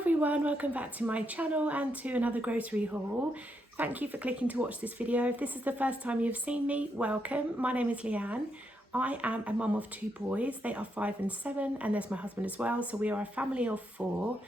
everyone, welcome back to my channel and to another grocery haul. Thank you for clicking to watch this video. If this is the first time you've seen me, welcome. My name is Leanne. I am a mum of two boys. They are 5 and 7 and there's my husband as well. So we are a family of 4.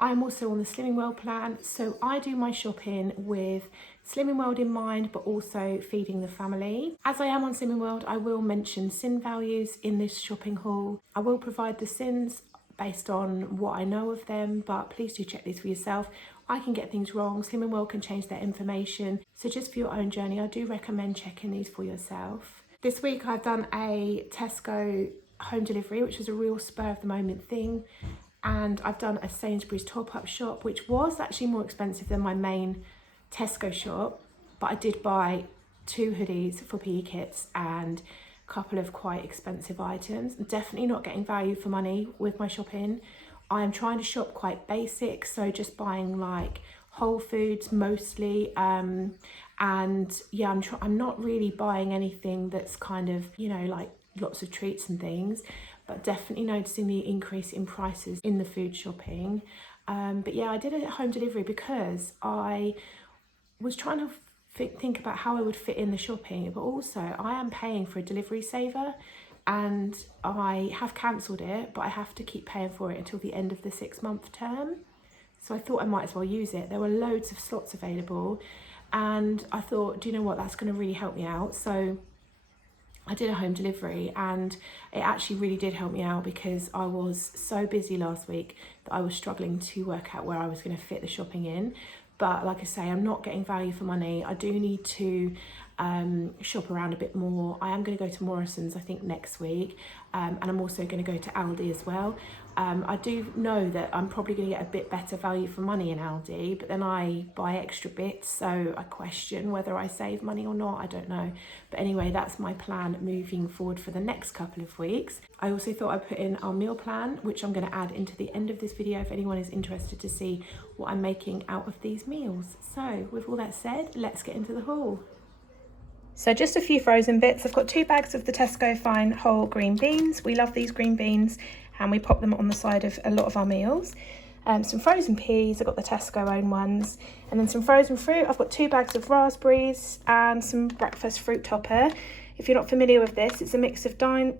I'm also on the Slimming World plan. So I do my shopping with Slimming World in mind, but also feeding the family. As I am on Slimming World, I will mention sin values in this shopping haul. I will provide the sins based on what I know of them, but please do check these for yourself. I can get things wrong. Slimming World can change their information. So just for your own journey, I do recommend checking these for yourself. This week I've done a Tesco home delivery, which was a real spur of the moment thing. And I've done a Sainsbury's top-up shop, which was actually more expensive than my main Tesco shop. But I did buy 2 hoodies for PE kits and couple of quite expensive items. I'm definitely not getting value for money with my shopping. I am trying to shop quite basic, so just buying like whole foods mostly, and yeah, I'm not really buying anything that's kind of, you know, like lots of treats and things, but definitely noticing the increase in prices in the food shopping. But yeah, I did a home delivery because I was trying to think about how I would fit in the shopping, but also I am paying for a delivery saver and I have cancelled it, but I have to keep paying for it until the end of the 6-month term. So I thought I might as well use it. There were loads of slots available and I thought, do you know what, that's going to really help me out. So I did a home delivery and it actually really did help me out because I was so busy last week that I was struggling to work out where I was going to fit the shopping in. But like I say, I'm not getting value for money. I do need to shop around a bit more. I am going to go to Morrison's, I think, next week. And I'm also going to go to Aldi as well. I do know that I'm probably going to get a bit better value for money in Aldi, but then I buy extra bits. So I question whether I save money or not. I don't know. But anyway, that's my plan moving forward for the next couple of weeks. I also thought I'd put in our meal plan, which I'm going to add into the end of this video if anyone is interested to see what I'm making out of these meals. So with all that said, let's get into the haul. So just a few frozen bits. I've got 2 bags of the Tesco Fine whole green beans. We love these green beans and we pop them on the side of a lot of our meals. Some frozen peas, I've got the Tesco own ones. And then some frozen fruit. I've got 2 bags of raspberries and some breakfast fruit topper. If you're not familiar with this, it's a mix of a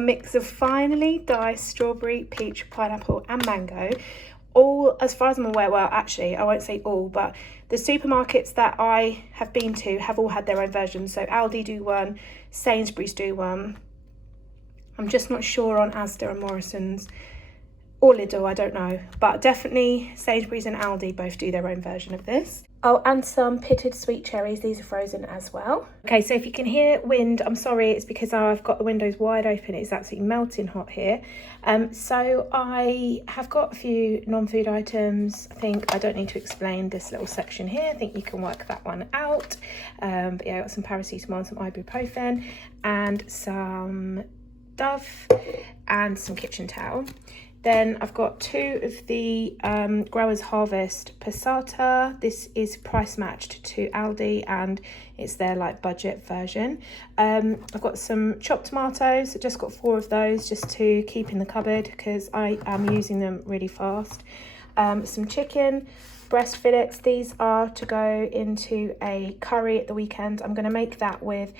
mix of finely diced strawberry, peach, pineapple and mango. All, as far as I'm aware, well, actually, I won't say all, but the supermarkets that I have been to have all had their own versions. So Aldi do one, Sainsbury's do one. I'm just not sure on Asda and Morrison's or Lidl, I don't know. But definitely Sainsbury's and Aldi both do their own version of this. Oh, and some pitted sweet cherries. These are frozen as well. Okay, so if you can hear wind, I'm sorry, it's because I've got the windows wide open. It's absolutely melting hot here. So I have got a few non-food items. I think I don't need to explain this little section here. I think you can work that one out. But yeah, I got some paracetamol and some ibuprofen and some Dove and some kitchen towel. Then I've got 2 of the Growers Harvest passata. This is price matched to Aldi and it's their like budget version. I've got some chopped tomatoes. I just got 4 of those just to keep in the cupboard because I am using them really fast. Some chicken, breast fillets. These are to go into a curry at the weekend. I'm going to make that with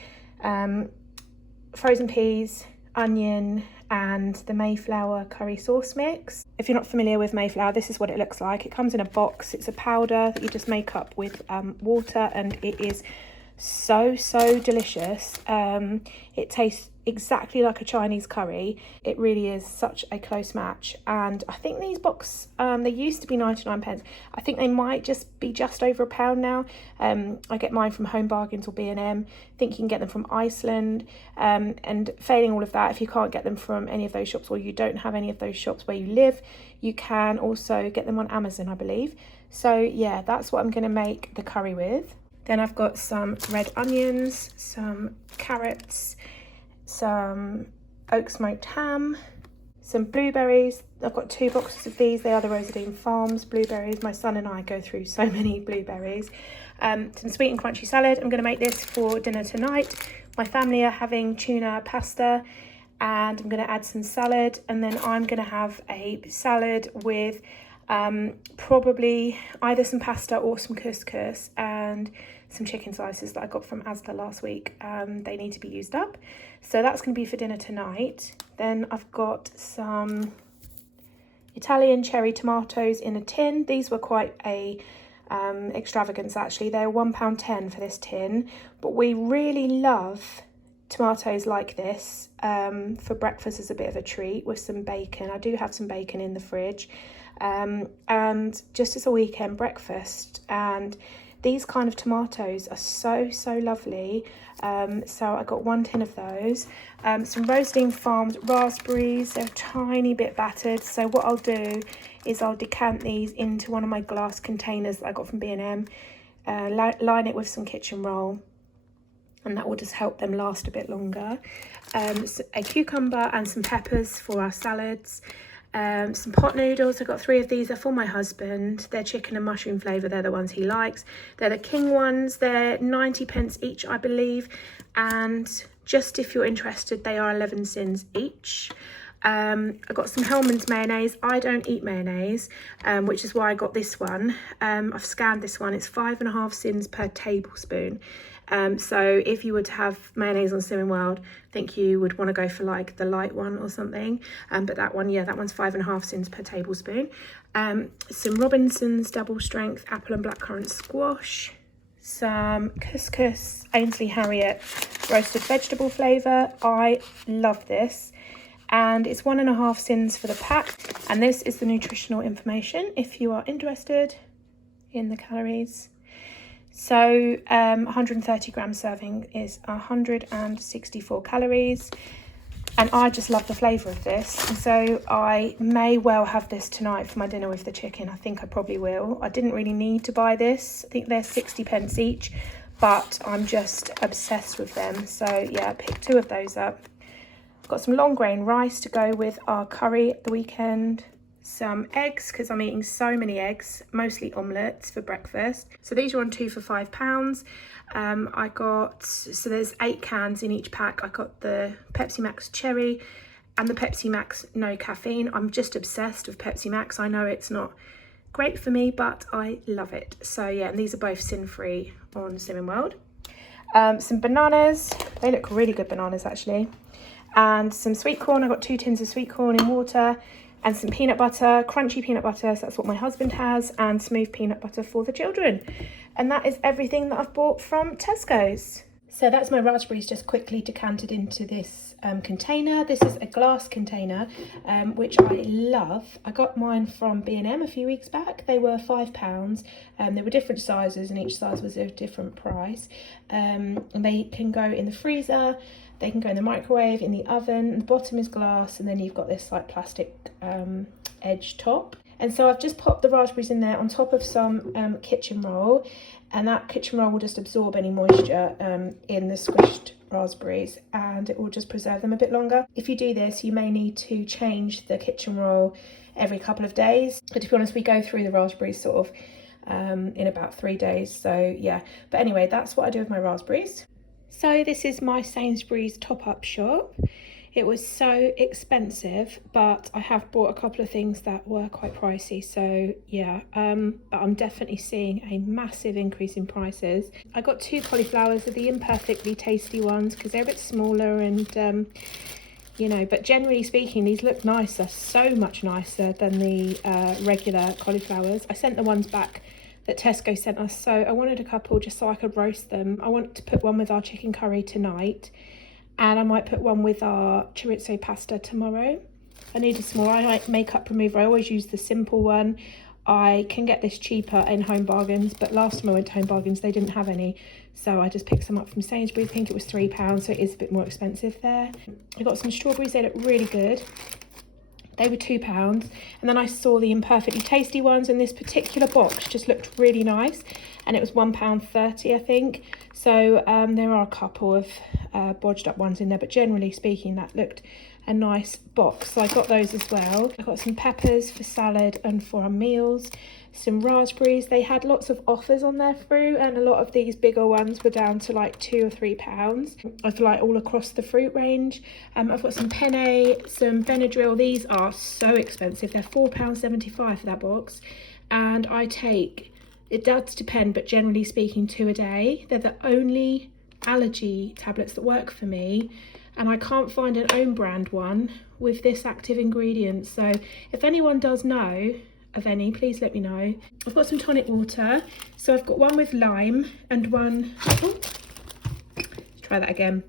frozen peas, onion and the Mayflower curry sauce mix. If you're not familiar with Mayflower, this is what it looks like. It comes in a box. It's a powder that you just make up with water and it is so delicious. It tastes exactly like a Chinese curry. It really is such a close match. And I think these boxes, they used to be 99p. I think they might just be just over £1 now. I get mine from Home Bargains or B&M. I think you can get them from Iceland. And failing all of that, if you can't get them from any of those shops or you don't have any of those shops where you live, you can also get them on Amazon, I believe. So yeah, that's what I'm going to make the curry with. Then I've got some red onions, some carrots, some oak smoked ham, some blueberries. I've got 2 boxes of these. They are the Rosadine Farms blueberries. My son and I go through so many blueberries. Some sweet and crunchy salad. I'm going to make this for dinner tonight. My family are having tuna pasta and I'm going to add some salad, and then I'm going to have a salad with probably either some pasta or some couscous and some chicken slices that I got from Asda last week. They need to be used up, so that's going to be for dinner tonight. Then I've got some Italian cherry tomatoes in a tin. These were quite a extravagance actually. They're £1.10 for this tin, but we really love tomatoes like this for breakfast as a bit of a treat with some bacon. I do have some bacon in the fridge, and just as a weekend breakfast. And these kind of tomatoes are so lovely. So I got 1 tin of those. Some Roasting Farmed raspberries. They're a tiny bit battered, so what I'll do is I'll decant these into one of my glass containers that I got from B&M, line it with some kitchen roll, and that will just help them last a bit longer. So a cucumber and some peppers for our salads. Some pot noodles. I've got 3 of these. They're for my husband. They're chicken and mushroom flavour. They're the ones he likes. They're the king ones. They're 90p each, I believe. And just if you're interested, they are 11 cents each. I've got some Hellmann's mayonnaise. I don't eat mayonnaise, which is why I got this one. I've scanned this one. It's 5.5 cents per tablespoon. So if you were to have mayonnaise on Slimming World, I think you would want to go for like the light one or something. But that one, yeah, that one's 5.5 cents per tablespoon. Some Robinson's double strength apple and blackcurrant squash. Some couscous Ainsley Harriet roasted vegetable flavour. I love this. And it's 1.5 cents for the pack. And this is the nutritional information if you are interested in the calories. So 130 gram serving is 164 calories. And I just love the flavour of this. And so I may well have this tonight for my dinner with the chicken. I think I probably will. I didn't really need to buy this. I think they're 60p each, but I'm just obsessed with them. So yeah, I picked 2 of those up. Got some long grain rice to go with our curry at the weekend. Some eggs, because I'm eating so many eggs, mostly omelettes for breakfast. So these are on 2 for £5. I got, so there's 8 cans in each pack. I got the Pepsi Max Cherry and the Pepsi Max No Caffeine. I'm just obsessed with Pepsi Max. I know it's not great for me, but I love it. So yeah, and these are both sin-free on Slimming World. Some bananas. They look really good bananas actually. And some sweet corn. I got 2 tins of sweet corn in water, and some peanut butter, crunchy peanut butter, so that's what my husband has, and smooth peanut butter for the children. And that is everything that I've bought from Tesco's. So that's my raspberries just quickly decanted into this container. This is a glass container, which I love. I got mine from B&M a few weeks back. They were £5. There were different sizes, and each size was a different price. And they can go in the freezer. They can go in the microwave, in the oven. The bottom is glass, and then you've got this like plastic edge top. And so I've just popped the raspberries in there on top of some kitchen roll, and that kitchen roll will just absorb any moisture in the squished raspberries, and it will just preserve them a bit longer. If you do this, you may need to change the kitchen roll every couple of days. But to be honest, we go through the raspberries sort of in about 3 days. So yeah, but anyway, that's what I do with my raspberries. So this is my Sainsbury's top-up shop. It was so expensive, but I have bought a couple of things that were quite pricey. So yeah, but I'm definitely seeing a massive increase in prices. I got 2 cauliflowers, of the imperfectly tasty ones, because they're a bit smaller and you know, but generally speaking, these look nicer, so much nicer than the regular cauliflowers. I sent the ones back that Tesco sent us, so I wanted a couple just so I could roast them. I want to put one with our chicken curry tonight, and I might put one with our chorizo pasta tomorrow. I need a small, I like makeup remover. I always use the simple one. I can get this cheaper in Home Bargains, but last time I went to Home Bargains, they didn't have any. So I just picked some up from Sainsbury's. I think it was £3, so it is a bit more expensive there. I got some strawberries, they look really good. They were £2, and then I saw the imperfectly tasty ones, and this particular box just looked really nice, and it was £1.30, I think. So there are a couple of bodged up ones in there, but generally speaking, that looked a nice box. So I got those as well. I got some peppers for salad and for our meals. Some raspberries. They had lots of offers on their fruit, and a lot of these bigger ones were down to like £2 or £3. I feel like all across the fruit range. I've got some penne, some Benadryl. These are so expensive. They're £4.75 for that box, and I take, it does depend, but generally speaking, 2 a day. They're the only allergy tablets that work for me, and I can't find an own brand one with this active ingredient. So if anyone does know of any, please let me know. I've got some tonic water. So I've got one with lime and one, let's try that again,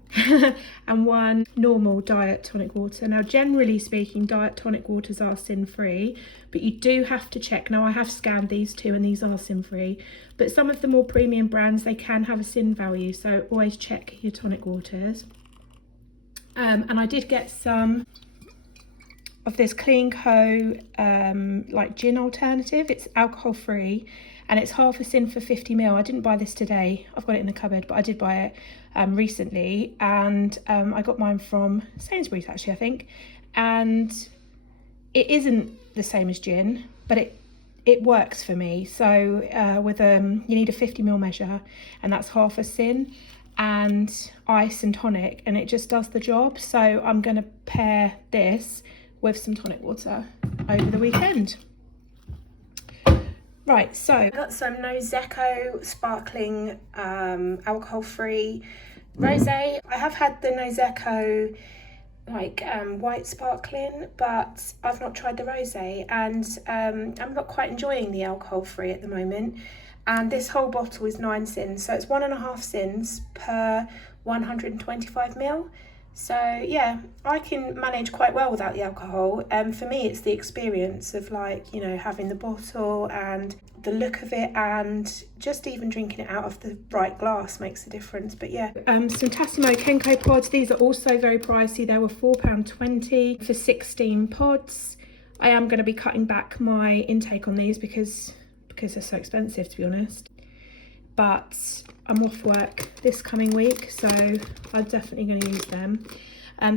and one normal diet tonic water. Now, generally speaking, diet tonic waters are sin-free, but you do have to check. Now, I have scanned these two and these are sin-free, but some of the more premium brands, they can have a sin value, so always check your tonic waters. And I did get some of this Clean Co like gin alternative. It's alcohol free and it's half a sin for 50ml. I didn't buy this today, I've got it in the cupboard, but I did buy it recently, and I got mine from Sainsbury's actually, I think, and it isn't the same as gin, but it works for me. So with you need a 50ml measure, and that's half a sin, and ice and tonic, and it just does the job. So I'm going to pair this with some tonic water over the weekend. Right, so I got some Nosecco sparkling alcohol-free rosé. I have had the Nosecco like white sparkling, but I've not tried the rosé, and I'm not quite enjoying the alcohol-free at the moment. And this whole bottle is 9 sins, so it's 1.5 sins per 125ml. So yeah, I can manage quite well without the alcohol. For me, it's the experience of, like, you know, having the bottle and the look of it, and just even drinking it out of the right glass makes a difference. But yeah, some Tassimo Kenko pods. These are also very pricey. They were £4.20 for 16 pods. I am going to be cutting back my intake on these because they're so expensive, to be honest. But I'm off work this coming week, so I'm definitely going to use them.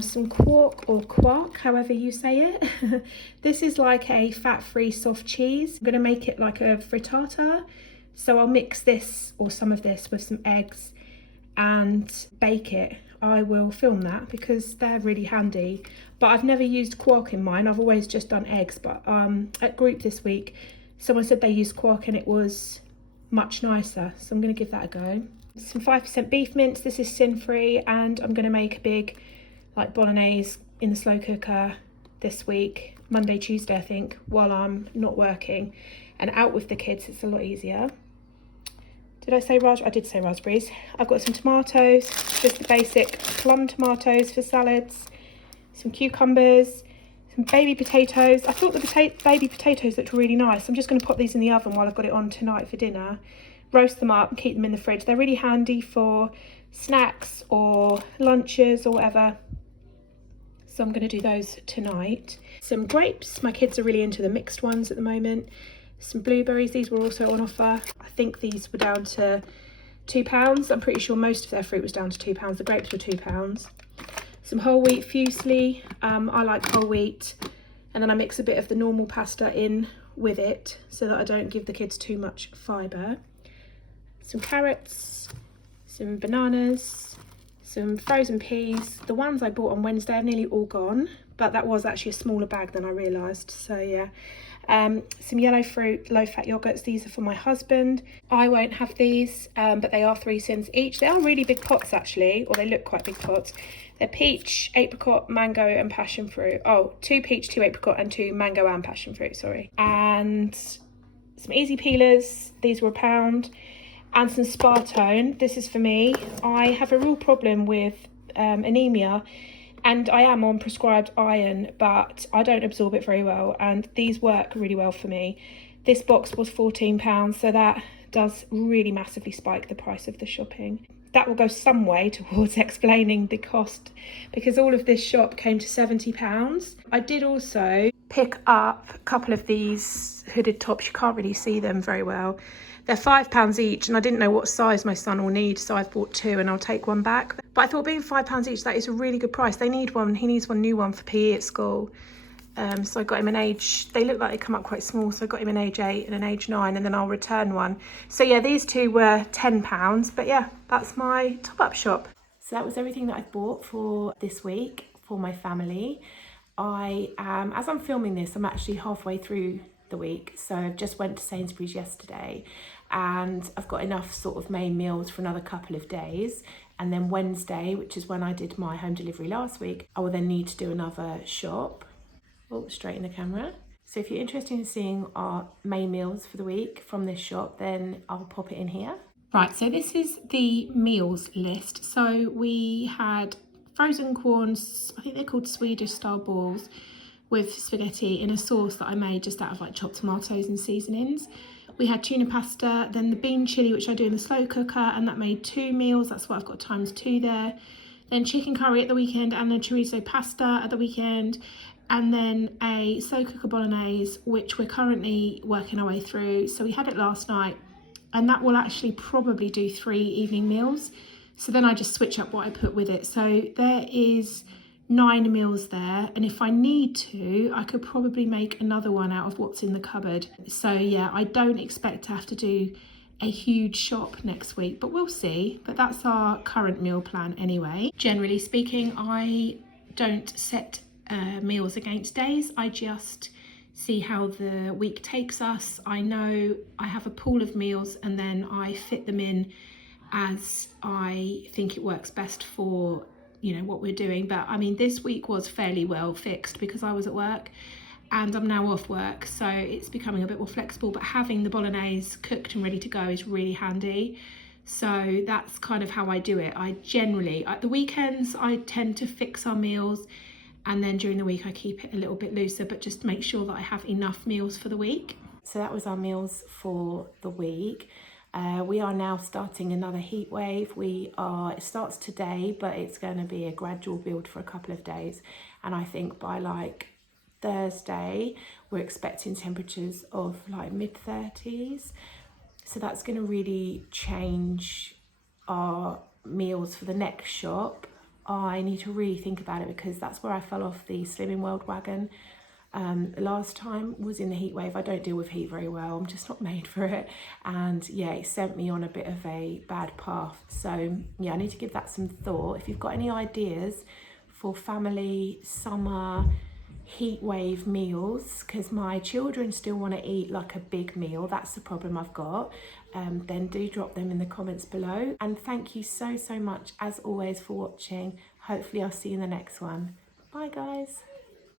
Some quark or quark, however you say it. This is like a fat-free soft cheese. I'm going to make it like a frittata. So I'll mix this, or some of this, with some eggs and bake it. I will film that because they're really handy. But I've never used quark in mine. I've always just done eggs. But at group this week, someone said they used quark and it was much nicer, so I'm going to give that a go. Some 5% beef mince. This is sin-free, and I'm going to make a big like bolognese in the slow cooker this week, Monday, Tuesday I think, while I'm not working and out with the kids. It's a lot easier. Did I say raspberries? I did say raspberries. I've got some tomatoes, just the basic plum tomatoes for salads, some cucumbers, some baby potatoes. I thought the baby potatoes looked really nice. I'm just going to pop these in the oven while I've got it on tonight for dinner. Roast them up and keep them in the fridge. They're really handy for snacks or lunches or whatever. So I'm going to do those tonight. Some grapes. My kids are really into the mixed ones at the moment. Some blueberries. These were also on offer. I think these were down to £2. I'm pretty sure most of their fruit was down to £2. The grapes were £2. Some whole wheat fusilli. I like whole wheat, and then I mix a bit of the normal pasta in with it so that I don't give the kids too much fibre. Some carrots, some bananas, some frozen peas. The ones I bought on Wednesday are nearly all gone, but that was actually a smaller bag than I realised, so yeah. Some yellow fruit, low-fat yogurts. These are for my husband. I won't have these, but they are 3 cents each. They are really big pots actually, or they look quite big pots. They're peach, apricot, mango and passion fruit. Oh, 2 peach, 2 apricot and 2 mango and passion fruit, sorry. And some easy peelers. These were £1. And some Spartone. This is for me. I have a real problem with anemia, and I am on prescribed iron, but I don't absorb it very well, and these work really well for me. This box was £14, so that does really massively spike the price of the shopping. That will go some way towards explaining the cost, because all of this shop came to £70. I did also pick up a couple of these hooded tops. You can't really see them very well. They're £5 each, and I didn't know what size my son will need, so I've bought 2 and I'll take one back. But I thought being £5 each, that is a really good price. They need one. He needs one new one for PE at school. So I got him an age, they look like they come up quite small, so I got him an age 8 and an age 9, and then I'll return one. So yeah, these 2 were £10, but yeah, that's my top-up shop. So that was everything that I've bought for this week for my family. As I'm filming this, I'm actually halfway through the week, so I just went to Sainsbury's yesterday, and I've got enough sort of main meals for another couple of days. And then Wednesday, which is when I did my home delivery last week, I will then need to do another shop. Oh, straighten the camera. So if you're interested in seeing our main meals for the week from this shop, then I'll pop it in here. Right, so this is the meals list. So we had frozen corns, I think they're called Swedish style balls, with spaghetti in a sauce that I made just out of like chopped tomatoes and seasonings. We had tuna pasta, then the bean chilli, which I do in the slow cooker, and that made 2 meals. That's what I've got ×2 there. Then chicken curry at the weekend, and a chorizo pasta at the weekend. And then a slow cooker bolognese, which we're currently working our way through. So we had it last night, and that will actually probably do 3 evening meals. So then I just switch up what I put with it. So there is 9 meals there, and if I need to, I could probably make another one out of what's in the cupboard. So yeah, I don't expect to have to do a huge shop next week, but we'll see. But that's our current meal plan anyway. Generally speaking, I don't set meals against days. I just see how the week takes us. I know I have a pool of meals, and then I fit them in as I think it works best for, you know, what we're doing. But I mean, this week was fairly well fixed because I was at work, and I'm now off work, so it's becoming a bit more flexible. But having the bolognese cooked and ready to go is really handy. So that's kind of how I do it. I generally, at the weekends, I tend to fix our meals, and then during the week I keep it a little bit looser, but just make sure that I have enough meals for the week. So that was our meals for the week. We are now starting another heat wave. It starts today, but it's going to be a gradual build for a couple of days. And I think by like Thursday, we're expecting temperatures of like mid-30s. So that's going to really change our meals for the next shop. I need to really think about it, because that's where I fell off the Slimming World wagon. Last time was in the heat wave. I don't deal with heat very well. I'm just not made for it. And yeah, it sent me on a bit of a bad path. So yeah, I need to give that some thought. If you've got any ideas for family summer heat wave meals, because my children still want to eat like a big meal, that's the problem I've got, then do drop them in the comments below. And thank you so much as always for watching. Hopefully I'll see you in the next one. Bye guys.